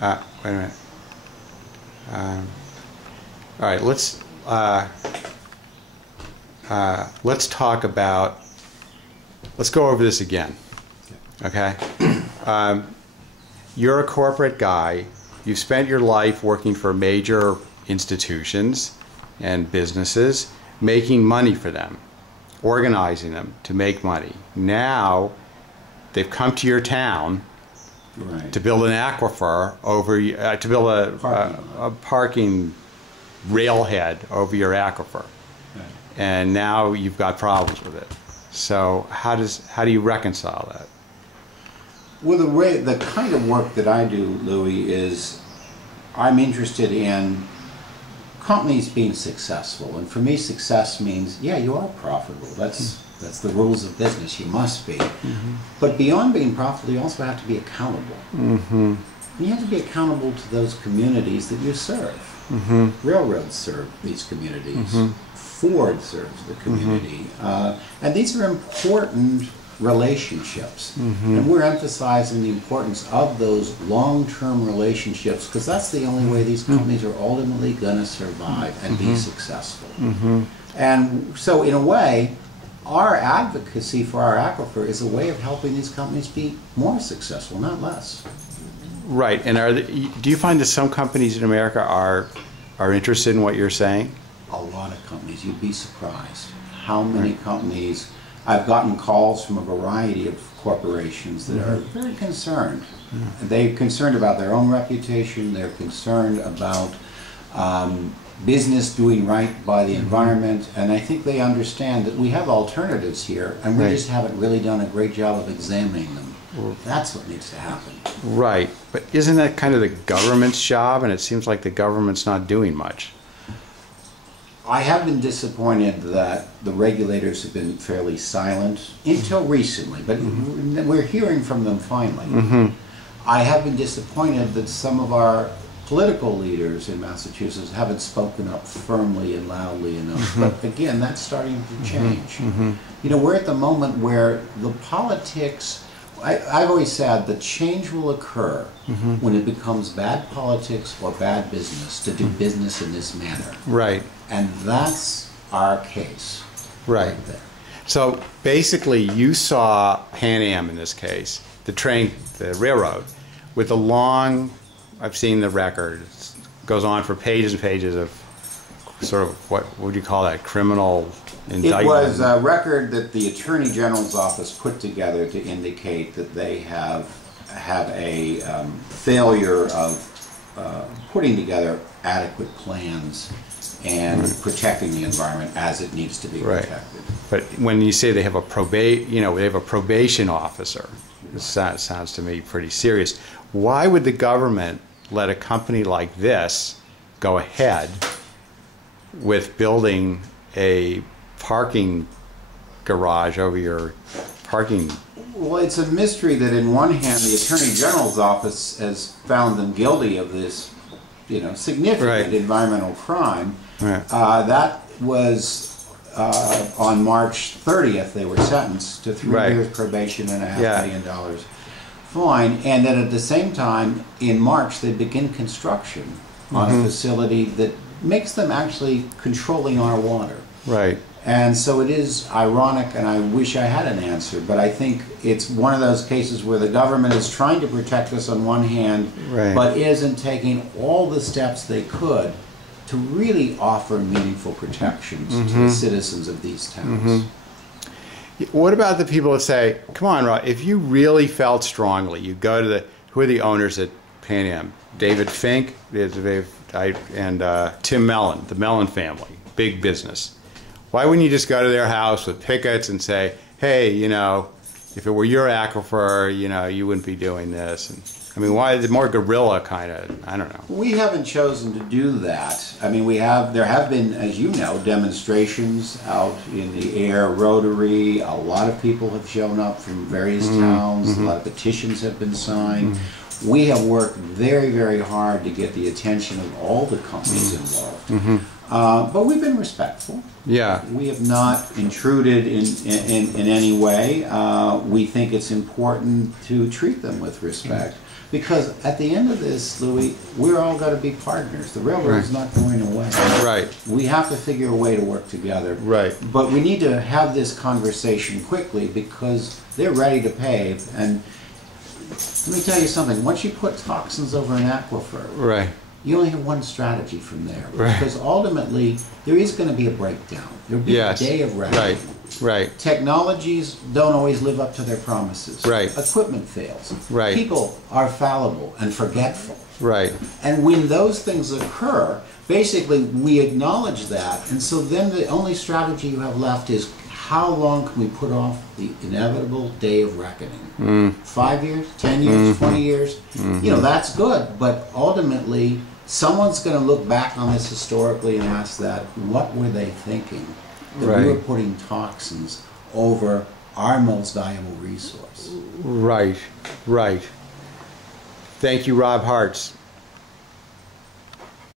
Wait a minute. All right, let's talk about, let's go over this again, okay? You're a corporate guy. You've spent your life working for major institutions and businesses, making money for them, organizing them to make money. Now, they've come to your town to build an aquifer over, to build a parking railhead over your aquifer. Right. And now you've got problems with it. So how do you reconcile that? Well, the kind of work that I do, Louis, is I'm interested in companies being successful. And for me, success means, yeah, you are profitable. That's the rules of business. You must be. But beyond being profitable, you also have to be accountable. You have to be accountable to those communities that you serve. Railroads serve these communities. Ford serves the community. And these are important relationships. And we're emphasizing the importance of those long-term relationships because that's the only way these companies are ultimately going to survive and be successful. And so in a way, our advocacy for our aquifer is a way of helping these companies be more successful, not less. Right. And do you find that some companies in America are interested in what you're saying? A lot of companies. You'd be surprised how many companies. I've gotten calls from a variety of corporations that are very concerned. They're concerned about their own reputation. They're concerned about business doing right by the environment. And I think they understand that we have alternatives here, and we just haven't really done a great job of examining them. That's what needs to happen. Right. But isn't that kind of the government's job? And it seems like the government's not doing much. I have been disappointed that the regulators have been fairly silent until recently, but we're hearing from them finally. I have been disappointed that some of our political leaders in Massachusetts haven't spoken up firmly and loudly enough. But again, that's starting to change. You know, we're at the moment where the politics, I've always said that change will occur when it becomes bad politics or bad business to do business in this manner. Right. And that's our case. Right there. So basically you saw Pan Am in this case, the railroad, with a long, I've seen the record, it goes on for pages and pages of sort of, what would you call that, criminal indictment? It was a record that the Attorney General's office put together to indicate that they have a failure of putting together adequate plans and protecting the environment as it needs to be protected. But when you say they have a probation officer, this sounds to me pretty serious. Why would the government let a company like this go ahead with building a parking garage over your parking? Well, it's a mystery that in one hand the Attorney General's office has found them guilty of this, you know, significant environmental crime. That was on March 30th. They were sentenced to 3 years probation and $500,000 fine, and then at the same time in March they begin construction on a facility that makes them actually controlling our water. Right. And so it is ironic, and I wish I had an answer, but I think it's one of those cases where the government is trying to protect us on one hand, but isn't taking all the steps they could to really offer meaningful protections to the citizens of these towns. What about the people that say, come on, Rod, if you really felt strongly, you go to who are the owners at Pan Am? David Fink and Tim Mellon, the Mellon family, big business. Why wouldn't you just go to their house with pickets and say, hey, you know, if it were your aquifer, you know, you wouldn't be doing this? And, I mean, why is it more guerrilla kind of, I don't know. We haven't chosen to do that. I mean, there have been, as you know, demonstrations out in the air, Rotary. A lot of people have shown up from various towns. A lot of petitions have been signed. We have worked very, very hard to get the attention of all the companies involved. But we've been respectful. Yeah. We have not intruded in any way. We think it's important to treat them with respect. Because at the end of this, Louis, we're all got to be partners. The railroad is not going away. Right. We have to figure a way to work together. Right. But we need to have this conversation quickly because they're ready to pave. And let me tell you something. Once you put toxins over an aquifer, Right. you only have one strategy from there. Right. Because ultimately, there is going to be a breakdown. There'll be Yes. a day of reckoning. Right. Right. Technologies don't always live up to their promises. Right. Equipment fails. Right. People are fallible and forgetful. Right. And when those things occur, basically we acknowledge that. And so then the only strategy you have left is how long can we put off the inevitable day of reckoning? 5 years, 10 years, 20 years? You know, that's good. But ultimately, someone's going to look back on this historically and ask that, what were they thinking? That we were putting toxins over our most valuable resource. Right. Right. Thank you, Rob Hartz.